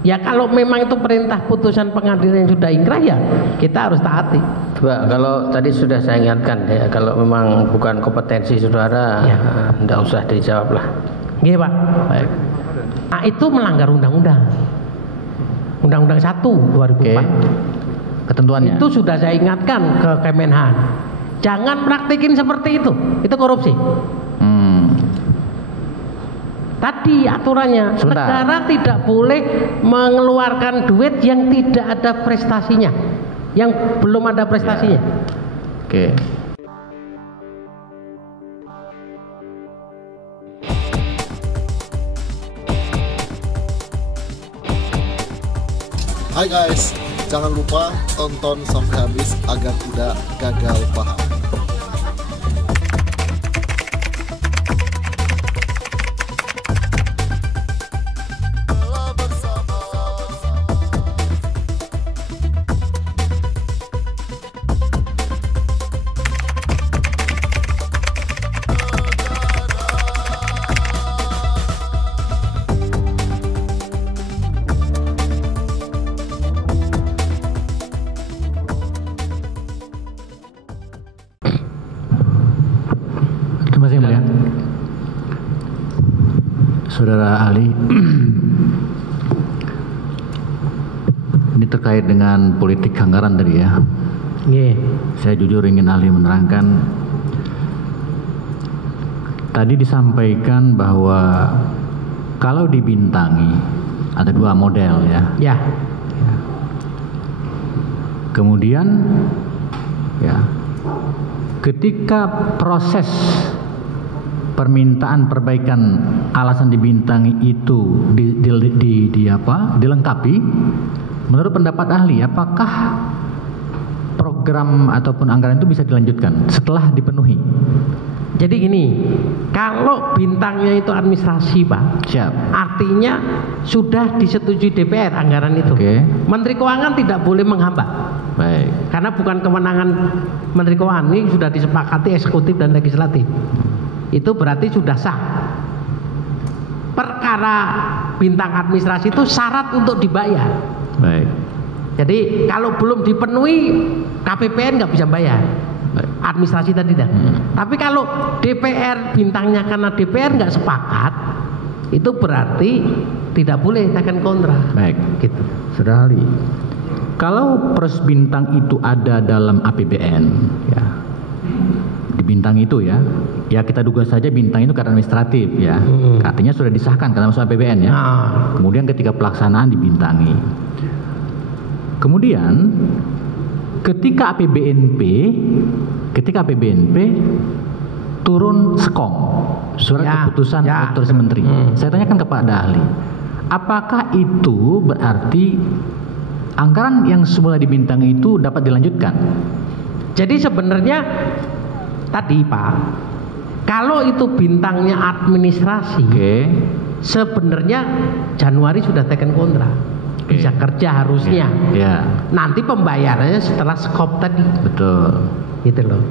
Ya kalau memang itu perintah putusan pengadilan yang sudah ingkrah ya kita harus taati. Pak, kalau tadi sudah saya ingatkan ya, kalau memang bukan kompetensi saudara, Ya. Tidak usah dijawab lah. Nggih, Pak. Baik. Nah, itu melanggar undang-undang. Undang-Undang 1 2004. Ketentuannya. Itu sudah saya ingatkan ke Kemenhan. Jangan praktikin seperti itu. Itu korupsi. Tadi aturannya, Sebentar. negara tidak boleh mengeluarkan duit yang tidak ada prestasinya, yang belum ada prestasinya. Oke. Hai guys, jangan lupa tonton sampai habis agar tidak gagal paham. Terima kasih, Mulia. Saudara ahli, ini terkait dengan politik anggaran tadi ya. Nggih. Saya jujur ingin ahli menerangkan. Tadi disampaikan bahwa kalau dibintangi ada dua model ya. Ya. Kemudian ya, ketika proses permintaan perbaikan alasan dibintangi itu dilengkapi, menurut pendapat ahli, apakah program ataupun anggaran itu bisa dilanjutkan setelah dipenuhi? Jadi gini, kalau bintangnya itu administrasi, Pak, Siap. artinya sudah disetujui DPR anggaran itu. Oke. Menteri Keuangan tidak boleh menghambat. Baik. Karena bukan kewenangan Menteri Keuangan, ini sudah disepakati eksekutif dan legislatif. Itu berarti sudah sah. Perkara bintang administrasi itu syarat untuk dibayar. Baik. Jadi kalau belum dipenuhi KPPN nggak bisa bayar. Baik. Administrasi tadi dah. Tapi kalau DPR bintangnya karena DPR nggak sepakat, itu berarti tidak boleh tekan kontra. Baik. Gitu. Saudara ahli, kalau pers bintang itu ada dalam APBN, ya, di bintang itu ya kita duga saja bintang itu karena administratif ya, artinya sudah disahkan karena masuk APBN ya. Nah, Kemudian ketika pelaksanaan dibintangi. Kemudian ketika APBNP turun SKOM, surat Ya, keputusan ya. otoritas menteri. Saya tanyakan kepada ahli, apakah itu berarti anggaran yang semula dibintangi itu dapat dilanjutkan? jadi sebenarnya tadi Pak, kalau itu bintangnya administrasi, Oke. sebenarnya Januari sudah tekan kontra, bisa kerja harusnya. Ya, Nanti pembayarannya setelah skop tadi, betul. gitu loh.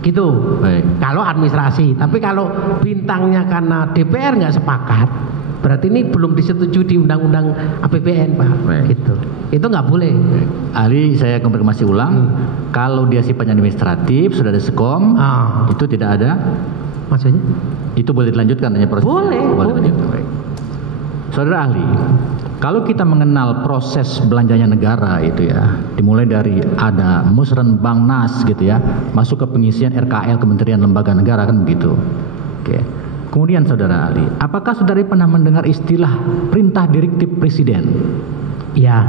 Gitu. Baik. Kalau administrasi, tapi kalau bintangnya karena DPR nggak sepakat, berarti ini belum disetujui di undang-undang APBN, Pak. Baik. Gitu. Itu nggak boleh. Ahli, saya konfirmasi ulang, kalau dia sifatnya administratif, sudah ada SKOM, Ah, itu tidak ada, maksudnya? itu boleh dilanjutkan hanya prosesnya? Boleh, boleh. dilanjutkan. Baik. Saudara ahli, kalau kita mengenal proses belanjanya negara itu ya, dimulai dari ada Musrenbangnas gitu ya, masuk ke pengisian RKL Kementerian Lembaga Negara kan begitu. Oke. Kemudian saudara ahli, apakah saudara pernah mendengar istilah perintah direktif presiden? Ya.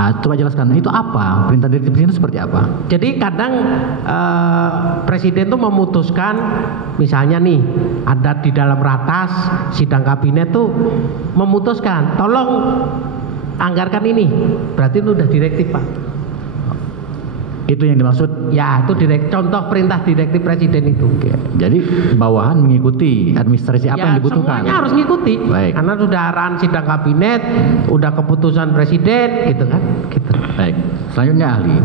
Coba jelaskan, itu apa? Perintah direktif presiden itu seperti apa? Jadi kadang presiden tuh memutuskan, misalnya nih ada di dalam ratas sidang kabinet tuh memutuskan, tolong anggarkan ini, berarti itu udah direktif Pak. Itu yang dimaksud. Ya itu contoh perintah direktif presiden itu. Oke. Jadi bawahan mengikuti administrasi apa Ya, yang dibutuhkan. semuanya harus ngikuti. Baik. Karena sudah arahan sidang kabinet, udah keputusan presiden, gitu kan? Gitu. Baik. Selanjutnya ahli.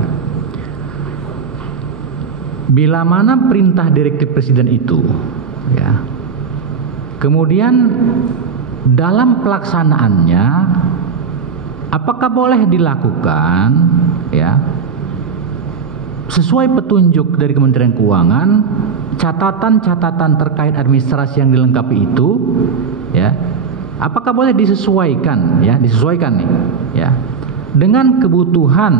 Bila mana perintah direktif presiden itu, ya, kemudian dalam pelaksanaannya apakah boleh dilakukan ya sesuai petunjuk dari Kementerian Keuangan, catatan-catatan terkait administrasi yang dilengkapi itu ya, apakah boleh disesuaikan ya, disesuaikan nih ya dengan kebutuhan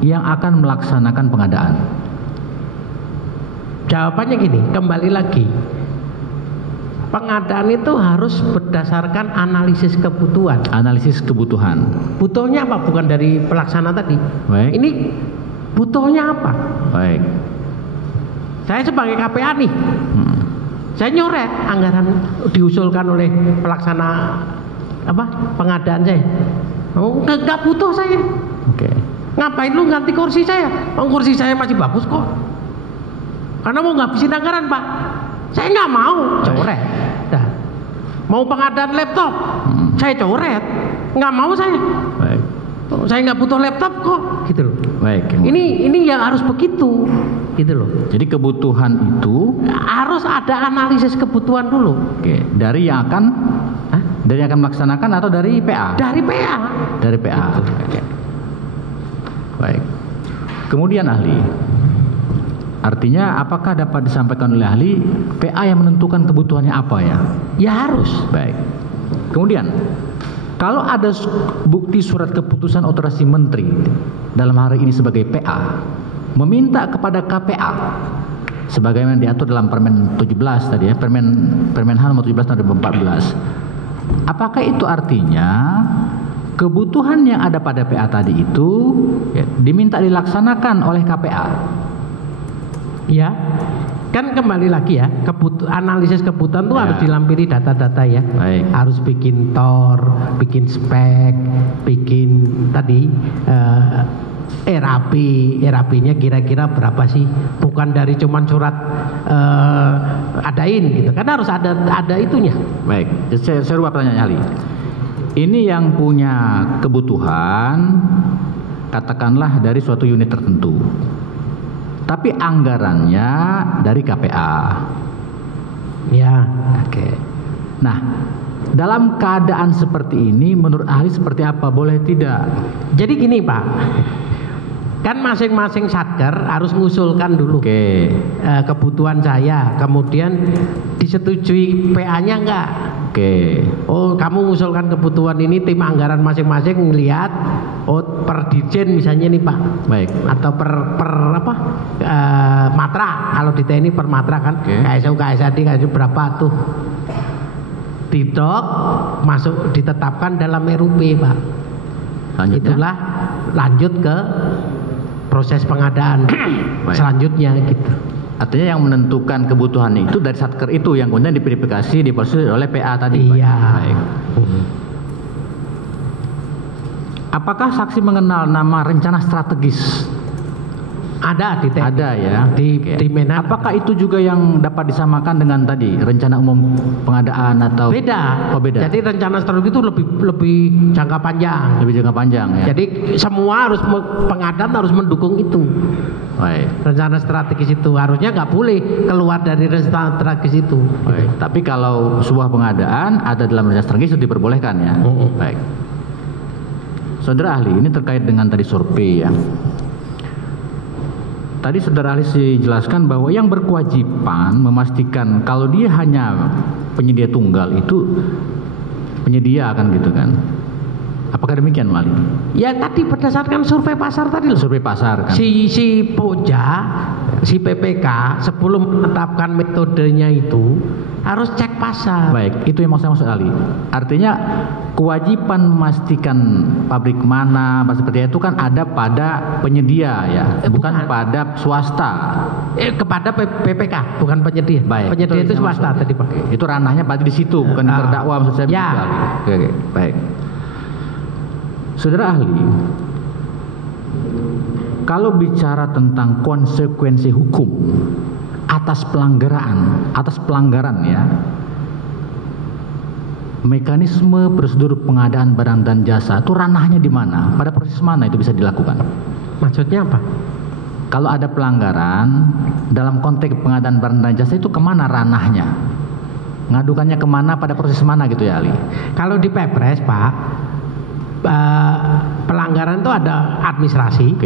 yang akan melaksanakan pengadaan? Jawabannya gini, kembali lagi, pengadaan itu harus berdasarkan analisis kebutuhan. Analisis kebutuhan. Butuhnya apa? Bukan dari pelaksana tadi. Baik. Ini butuhnya apa? Baik. Saya sebagai KPA nih, saya nyoret anggaran diusulkan oleh pelaksana pengadaan saya. Oh, nggak butuh saya. Oke. Ngapain lu ganti kursi saya? Kursi saya masih bagus kok. Karena mau ngabisin anggaran, Pak. Saya nggak mau, coret. Nah, mau pengadaan laptop, saya coret. Nggak mau saya. Baik. Saya nggak butuh laptop kok, gitu loh. Baik. Ini yang harus begitu, gitu loh. Jadi kebutuhan itu harus ada analisis kebutuhan dulu. oke, dari yang akan dari yang akan melaksanakan atau dari PA? Dari PA. Dari PA. Oke. Baik. Kemudian ahli. Artinya apakah dapat disampaikan oleh ahli PA yang menentukan kebutuhannya apa ya? Ya harus. Baik. Kemudian kalau ada bukti surat keputusan otorasi menteri dalam hari ini sebagai PA meminta kepada KPA sebagaimana diatur dalam Permen 17 tadi ya, Permenhan nomor 17 tahun 2014. Apakah itu artinya kebutuhan yang ada pada PA tadi itu ya, diminta dilaksanakan oleh KPA? Ya, kan kembali lagi ya, analisis kebutuhan itu Ya. harus dilampiri data-data ya. Baik. Harus bikin TOR, bikin spek, bikin tadi RAP-nya kira-kira berapa sih? Bukan dari cuman surat adain gitu. Kan harus ada itunya. Baik, saya rubah pertanyaan ahli. Ini yang punya kebutuhan katakanlah dari suatu unit tertentu. Tapi anggarannya dari KPA. Ya. Oke. Nah, dalam keadaan seperti ini menurut ahli seperti apa? Boleh tidak? Jadi gini Pak, kan masing-masing satker harus mengusulkan dulu Oke. kebutuhan saya, kemudian disetujui PA-nya enggak. Oke. Oh, kamu mengusulkan kebutuhan ini, tim anggaran masing-masing melihat, oh per dirjen misalnya nih Pak, Baik. atau per matra, kalau di TNI per matra kan, Oke. KSU KSAD berapa tuh, didok masuk ditetapkan dalam RUP Pak. Lanjut ya. Itulah lanjut ke proses pengadaan Baik. selanjutnya gitu. Artinya yang menentukan kebutuhan itu dari satker itu yang kemudian diverifikasi diproses oleh PA tadi. Pak. Iya. Baik. Apakah saksi mengenal nama rencana strategis? Ada di TNI. Ada ya. Di Menhan. Apakah itu juga yang dapat disamakan dengan tadi rencana umum pengadaan atau Beda. Oh, beda. Jadi rencana strategi itu lebih jangka panjang. Lebih jangka panjang ya. Jadi semua harus pengadaan harus mendukung itu. Baik. Rencana strategis itu harusnya nggak boleh keluar dari rencana strategis itu. Baik. Tapi kalau sebuah pengadaan ada dalam rencana strategis itu diperbolehkan ya. Baik. Saudara ahli, ini terkait dengan tadi survei ya. Tadi saudara ahli jelaskan bahwa yang berkewajiban memastikan kalau dia hanya penyedia tunggal itu penyedia kan gitu kan. Apakah demikian Mali? Ya tadi berdasarkan survei pasar tadi loh. Survei pasar kan. Si Poja, si PPK sebelum menetapkan metodenya itu harus cek pasar. Baik, itu yang mau saya maksud ahli. Artinya kewajiban memastikan pabrik mana seperti itu kan ada pada penyedia ya, bukan pada swasta. Kepada PPK, bukan penyedia. Baik, Penyedia itu swasta maksud. tadi Pak. Itu ranahnya berarti di situ, bukan di terdakwa maksud saya. Ya. begitu, ahli. Oke, baik. Saudara ahli, kalau bicara tentang konsekuensi hukum atas pelanggaran ya, mekanisme prosedur pengadaan barang dan jasa itu ranahnya di mana? Pada proses mana itu bisa dilakukan? Maksudnya apa? Kalau ada pelanggaran dalam konteks pengadaan barang dan jasa itu kemana ranahnya? Ngadukannya kemana, pada proses mana gitu ya Ali? Kalau di Pepres Pak, ada administrasi,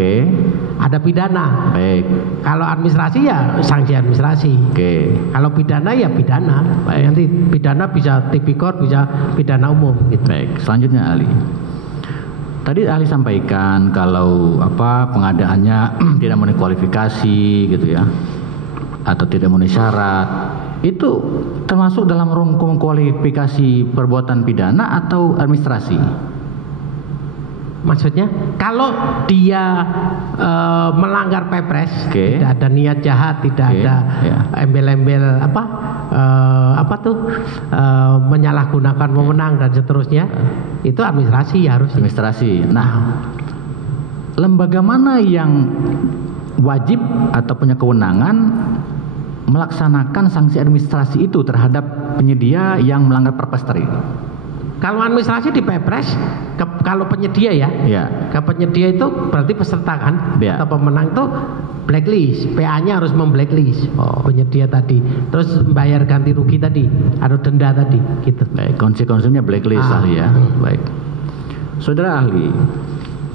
ada pidana. Baik. Kalau administrasi ya sanksi administrasi. Kalau pidana ya pidana. Nanti pidana bisa tipikor, bisa pidana umum. Gitu. Baik. Selanjutnya ahli. Tadi ahli sampaikan kalau pengadaannya tidak memenuhi kualifikasi gitu ya, atau tidak memenuhi syarat. Itu termasuk dalam rangkaian kualifikasi perbuatan pidana atau administrasi? Maksudnya kalau dia melanggar Perpres, tidak ada niat jahat, tidak ada embel-embel menyalahgunakan wewenang dan seterusnya, itu administrasi ya harus. Administrasi. Nah, lembaga mana yang wajib atau punya kewenangan melaksanakan sanksi administrasi itu terhadap penyedia yang melanggar Perpres tadi? Kalau administrasi di Perpres, kalau penyedia ya, ke penyedia itu berarti peserta kan, atau pemenang itu blacklist, PA-nya harus memblacklist penyedia tadi, terus bayar ganti rugi tadi, atau denda tadi, gitu. Baik, konsekuensinya blacklist ahli ya. Baik, saudara ahli,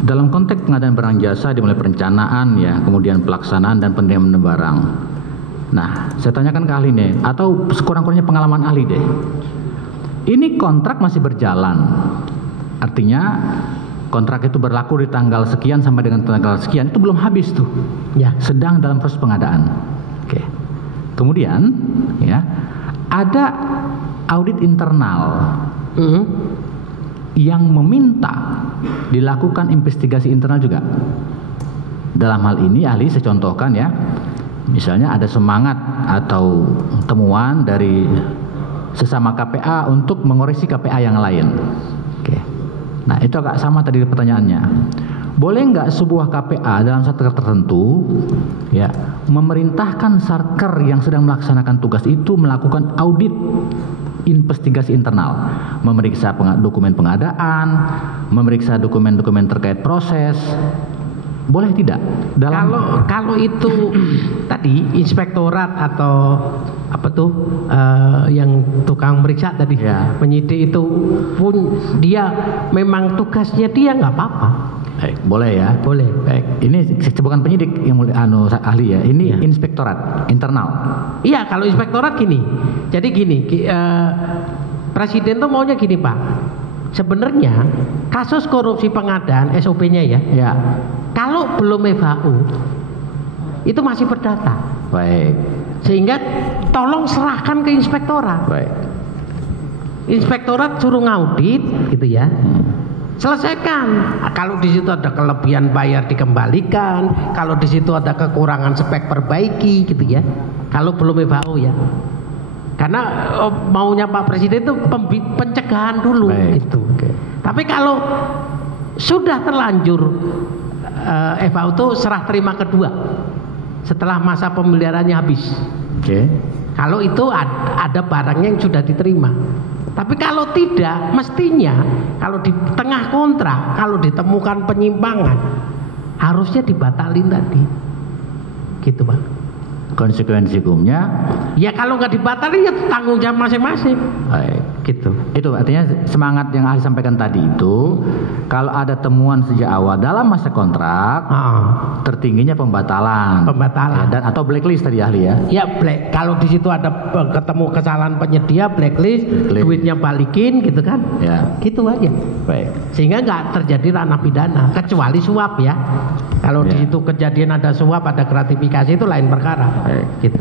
dalam konteks pengadaan barang jasa dimulai perencanaan ya, kemudian pelaksanaan dan penerimaan barang. Nah, saya tanyakan ke ahli nih, atau sekurang-kurangnya pengalaman ahli deh. Ini kontrak masih berjalan, artinya kontrak itu berlaku di tanggal sekian sampai dengan tanggal sekian, itu belum habis tuh, sedang dalam proses pengadaan. Kemudian ya ada audit internal yang meminta dilakukan investigasi internal juga. Dalam hal ini ahli saya contohkan ya, misalnya ada semangat atau temuan dari sesama KPA untuk mengoreksi KPA yang lain. Nah, itu agak sama tadi pertanyaannya. Boleh nggak sebuah KPA dalam satu tertentu ya memerintahkan Satker yang sedang melaksanakan tugas itu melakukan audit investigasi internal, memeriksa dokumen pengadaan, memeriksa dokumen-dokumen terkait proses? Boleh tidak? Kalau itu tadi inspektorat atau yang tukang meriksa tadi, penyidik itu pun dia memang tugasnya dia nggak apa-apa. Baik, boleh ya? Boleh. Baik. Ini bukan penyidik yang ahli ya. Ini inspektorat internal. Iya, kalau inspektorat gini. Jadi gini, Presiden tuh maunya gini Pak. Sebenarnya kasus korupsi pengadaan SOP-nya ya. Kalau belum FHU itu masih berdata. Baik. Sehingga tolong serahkan ke inspektorat. Baik. Inspektorat suruh ngaudit gitu ya. Selesaikan. Kalau di situ ada kelebihan bayar dikembalikan, kalau di situ ada kekurangan spek perbaiki gitu ya. Kalau belum FHU ya. Karena maunya Pak Presiden itu pencegahan dulu gitu. Tapi kalau sudah terlanjur FHU itu serah terima kedua setelah masa pemeliharaannya habis. Kalau itu ada barangnya yang sudah diterima. Tapi kalau tidak, mestinya kalau di tengah kontrak kalau ditemukan penyimpangan harusnya dibatalin tadi. Gitu Pak. Konsekuensi hukumnya ya kalau nggak dibatalin ya tanggung jawab masing-masing. Baik, gitu. Itu artinya semangat yang ahli sampaikan tadi itu, kalau ada temuan sejak awal dalam masa kontrak, tertingginya pembatalan. Ya, dan atau blacklist tadi ahli ya. Ya kalau di situ ada ketemu kesalahan penyedia, blacklist, duitnya balikin gitu kan. Ya. Gitu aja. Baik. Sehingga nggak terjadi ranah pidana, kecuali suap ya. Kalau di situ kejadian ada suap, ada gratifikasi itu lain perkara. Gitu.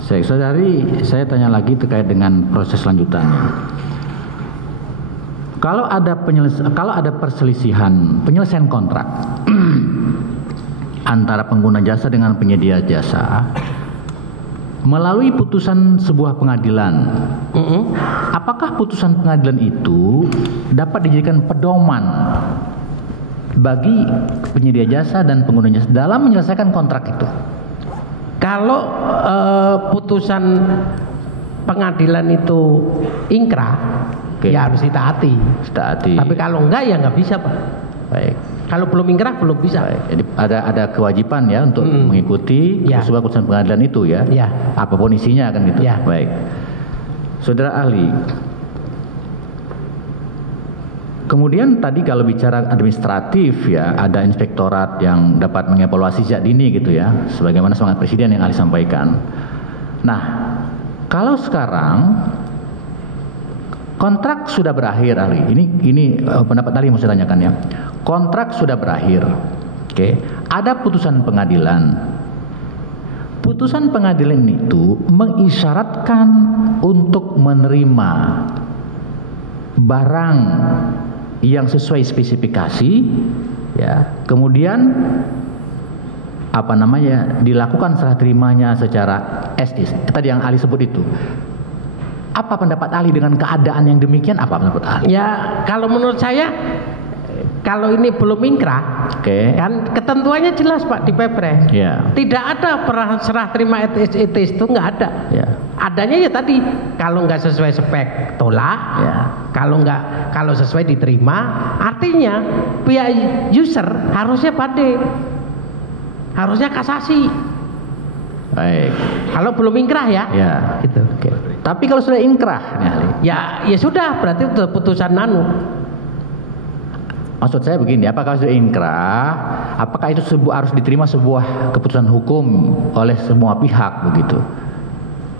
Saudari, saya tanya lagi terkait dengan proses lanjutannya. Kalau ada penyelesaian kontrak antara pengguna jasa dengan penyedia jasa melalui putusan sebuah pengadilan, apakah putusan pengadilan itu dapat dijadikan pedoman bagi penyedia jasa dan pengguna jasa dalam menyelesaikan kontrak itu? Kalau putusan pengadilan itu ingkrah, ya harus ditaati. Tapi kalau enggak ya nggak bisa Pak. Baik. Kalau belum ingkrah belum bisa. Baik. Jadi ada kewajiban ya untuk mengikuti sebuah putusan pengadilan itu ya. Apapun isinya kan gitu. Baik. Saudara ahli, Kemudian tadi kalau bicara administratif ya, ada inspektorat yang dapat mengevaluasi sejak dini gitu ya, sebagaimana semangat Presiden yang Ali sampaikan. Nah, kalau sekarang kontrak sudah berakhir, Ali. Ini pendapat Ali yang mau saya tanyakan ya. Kontrak sudah berakhir. Oke. Ada putusan pengadilan. Putusan pengadilan itu mengisyaratkan untuk menerima barang yang sesuai spesifikasi ya. Kemudian dilakukan serah terimanya secara etis. Tadi yang Ali sebut itu. Apa pendapat Ali dengan keadaan yang demikian? Apa pendapat Ali? Ya, kalau menurut saya, kalau ini belum ingkrah, kan ketentuannya jelas Pak di Perpres. Yeah. Tidak ada serah terima etis itu, nggak ada. Yeah. Adanya ya tadi, kalau nggak sesuai spek tolak, kalau sesuai diterima. Artinya pihak user harusnya banding, harusnya kasasi. Baik. Kalau belum ingkrah ya. Ya. Gitu. Oke. Tapi kalau sudah ingkrah nih Ali. Ya sudah, berarti itu putusan Maksud saya begini, apakah sudah ingkrah, apakah itu harus diterima sebuah keputusan hukum oleh semua pihak begitu?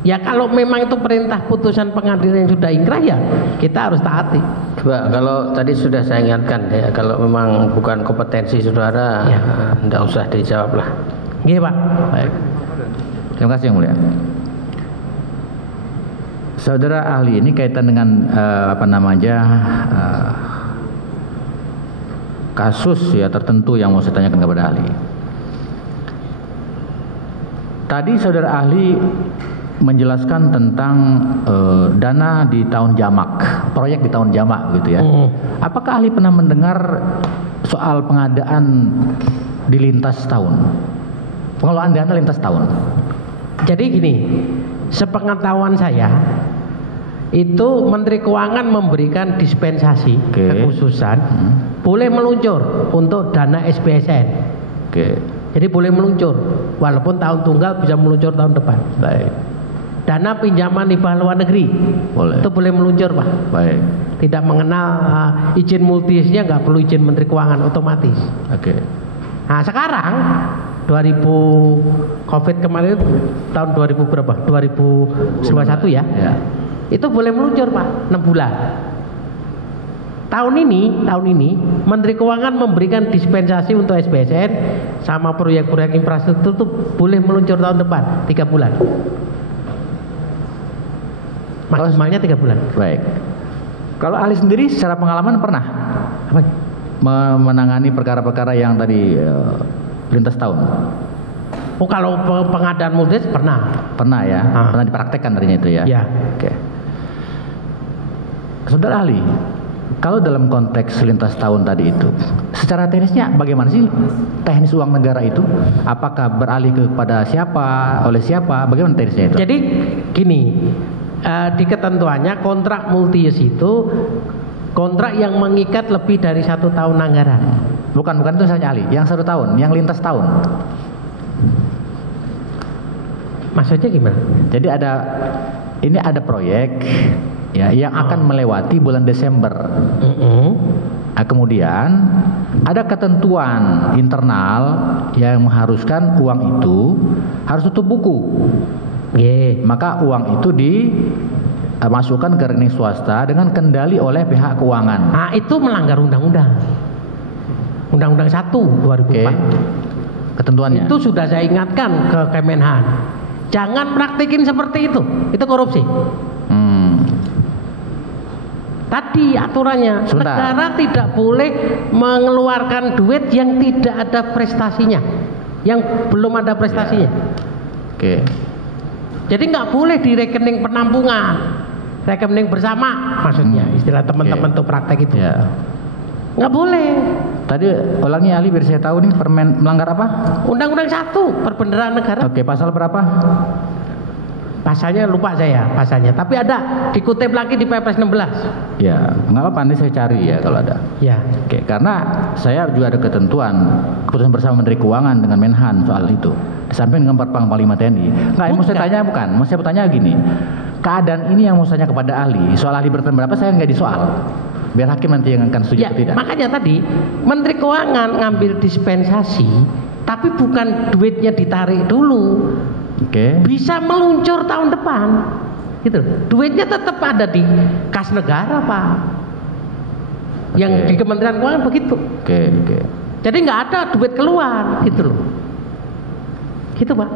Ya kalau memang itu perintah putusan pengadilan yang sudah ingkrah ya kita harus taati. Coba kalau tadi sudah saya ingatkan ya, kalau memang bukan kompetensi saudara, tidak usah dijawab lah. Nggih Pak. Baik. Terima kasih Yang Mulia. Saudara ahli, ini kaitan dengan kasus ya tertentu yang mau saya tanyakan kepada ahli. Tadi saudara ahli menjelaskan tentang dana di tahun jamak, proyek di tahun jamak gitu ya. Apakah ahli pernah mendengar soal pengadaan di lintas tahun? Pengelolaan dana lintas tahun. Jadi gini, sepengetahuan saya itu Menteri Keuangan memberikan dispensasi kekhususan boleh meluncur untuk dana SBSN. Jadi boleh meluncur walaupun tahun tunggal bisa meluncur tahun depan. Baik. Dana pinjaman hibah luar negeri boleh. Itu boleh meluncur Pak. Baik. Tidak mengenal izin multiisnya, nggak perlu izin Menteri Keuangan, otomatis. Nah sekarang 2000 COVID kemarin tahun 2000 berapa? 2021 ya. Itu boleh meluncur Pak 6 bulan. Tahun ini Menteri Keuangan memberikan dispensasi untuk SBSN sama proyek-proyek infrastruktur itu boleh meluncur tahun depan 3 bulan. Maksimalnya 3 bulan. Baik. Kalau ahli sendiri secara pengalaman pernah menangani perkara-perkara yang tadi lintas tahun? Oh kalau pengadaan multis pernah. Pernah ya? Pernah dipraktekkan tadinya itu ya? Ya. Oke. Saudara ahli, kalau dalam konteks lintas tahun tadi itu, secara teknisnya bagaimana sih teknis uang negara itu? Apakah beralih kepada siapa, oleh siapa? Bagaimana teknisnya itu? Jadi gini, di ketentuannya kontrak multi-use itu kontrak yang mengikat lebih dari 1 tahun anggaran. Bukan itu saja ahli, yang 1 tahun, yang lintas tahun. Maksudnya gimana? Jadi ada proyek ya yang akan melewati bulan Desember. Nah, kemudian ada ketentuan internal yang mengharuskan uang itu harus tutup buku. Maka uang itu dimasukkan ke rekening swasta dengan kendali oleh pihak keuangan. Nah, itu melanggar undang-undang. Undang-Undang 1 2004. Ketentuannya. Itu sudah saya ingatkan ke Kemenhan. Jangan praktikin seperti itu korupsi. Tadi aturannya, negara tidak boleh mengeluarkan duit yang tidak ada prestasinya, yang belum ada prestasinya. Jadi nggak boleh di rekening penampungan, rekening bersama, maksudnya istilah teman-teman tuh praktek itu. Nggak boleh. Tadi ulangi ahli biar saya tahu nih, melanggar apa? Undang-Undang 1 Perbendaharaan Negara. Pasal berapa? Pasalnya lupa saya pasalnya, tapi ada dikutip lagi di Perpres 16. Ya, nggak apa-apa, nanti saya cari ya kalau ada. Karena saya juga ada ketentuan keputusan bersama Menteri Keuangan dengan Menhan soal itu. Di samping dengan Panglima TNI. Nah, yang mau saya tanya mau saya bertanya gini. Keadaan ini yang mau saya tanya kepada ahli, soal ahli bertanya berapa saya nggak disoal. Biar hakim nanti yang akan setuju atau tidak. Makanya tadi Menteri Keuangan ngambil dispensasi, tapi bukan duitnya ditarik dulu. Oke. Bisa meluncur tahun depan. Gitu. Duitnya tetap ada di kas negara, Pak. Yang di Kementerian Keuangan begitu. Oke. Jadi nggak ada duit keluar, gitu loh. Gitu, Pak.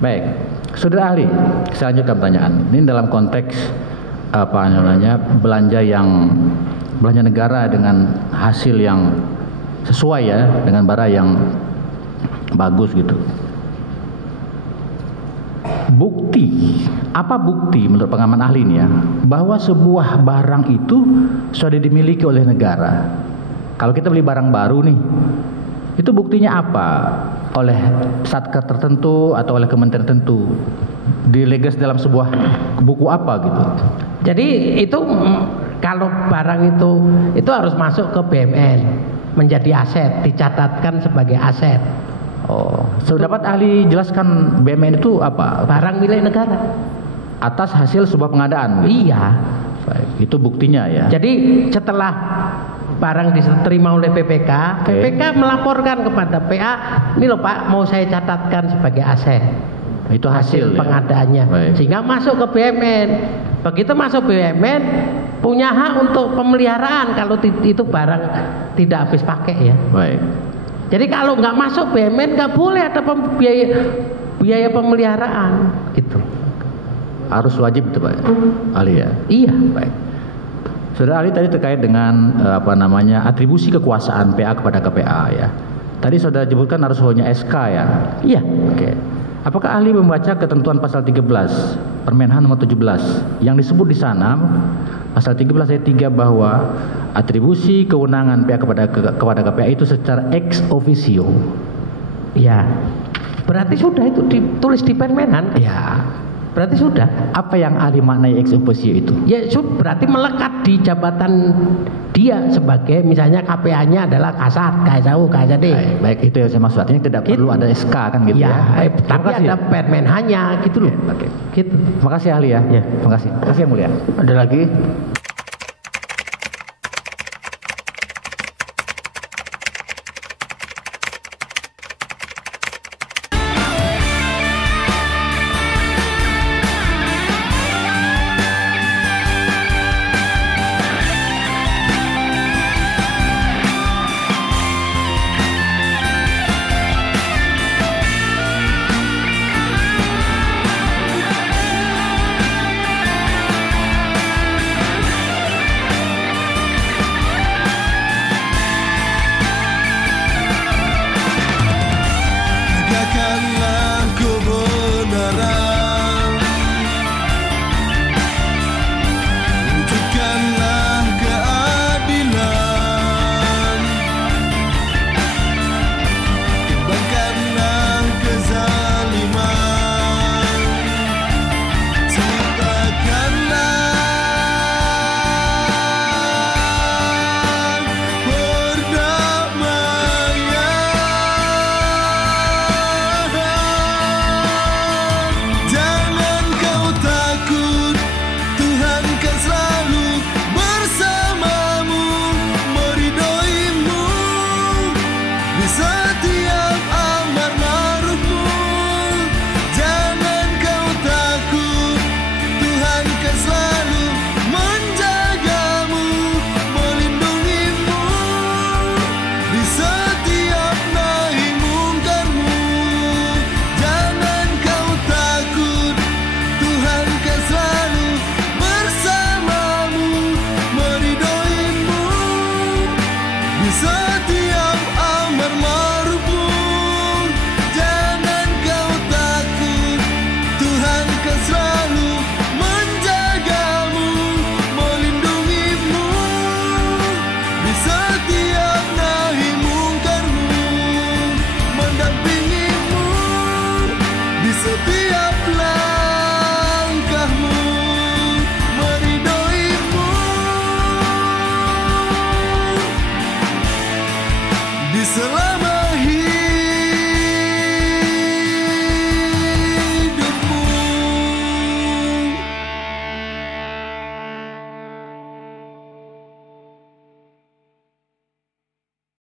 Baik. Saudara ahli, saya lanjutkan pertanyaan. Ini dalam konteks belanja negara dengan hasil yang sesuai ya, dengan barang yang bagus gitu. Apa bukti menurut pengaman ahli ini ya, bahwa sebuah barang itu sudah dimiliki oleh negara? Kalau kita beli barang baru nih, itu buktinya apa? Oleh satker tertentu atau oleh kementerian tertentu? Dilegas dalam sebuah buku apa gitu? Jadi itu kalau barang itu harus masuk ke BUMN, menjadi aset, dicatatkan sebagai aset. Oh, dapat ahli jelaskan BUMN itu apa? Barang milik negara. Atas hasil sebuah pengadaan. Gitu? Iya. Itu buktinya ya. Jadi setelah barang diterima oleh PPK, PPK melaporkan kepada PA, ini loh Pak, mau saya catatkan sebagai aset. Itu hasil pengadaannya. Ya? Sehingga masuk ke BUMN. Begitu masuk BUMN, punya hak untuk pemeliharaan kalau itu barang tidak habis pakai ya. Baik. Jadi kalau nggak masuk BUMN nggak boleh ada biaya pemeliharaan gitu. Harus wajib itu Pak ahli ya. Iya. Baik. Saudara ahli tadi terkait dengan atribusi kekuasaan PA kepada KPA ya. Tadi saudara sebutkan harus hanya SK ya. Iya. Oke. Apakah ahli membaca ketentuan pasal 13 Permenhan nomor 17 yang disebut di sana pasal 13 ayat 3 bahwa atribusi kewenangan PA kepada KPA itu secara ex officio. Ya. Berarti sudah itu ditulis di Permenhan. Ya. Berarti sudah. Apa yang ahli maknai ex officio itu? Ya berarti melekat di jabatan dia sebagai misalnya KPA-nya adalah Kasat, KSAU, KSAD. Baik, itu yang saya maksud. Artinya tidak perlu ada SK kan gitu ya. Baik, tapi ada Permenhannya gitu loh. Oke. Gitu. Terima kasih ahli ya. Terima kasih. Terima kasih yang mulia. Ada lagi? Sun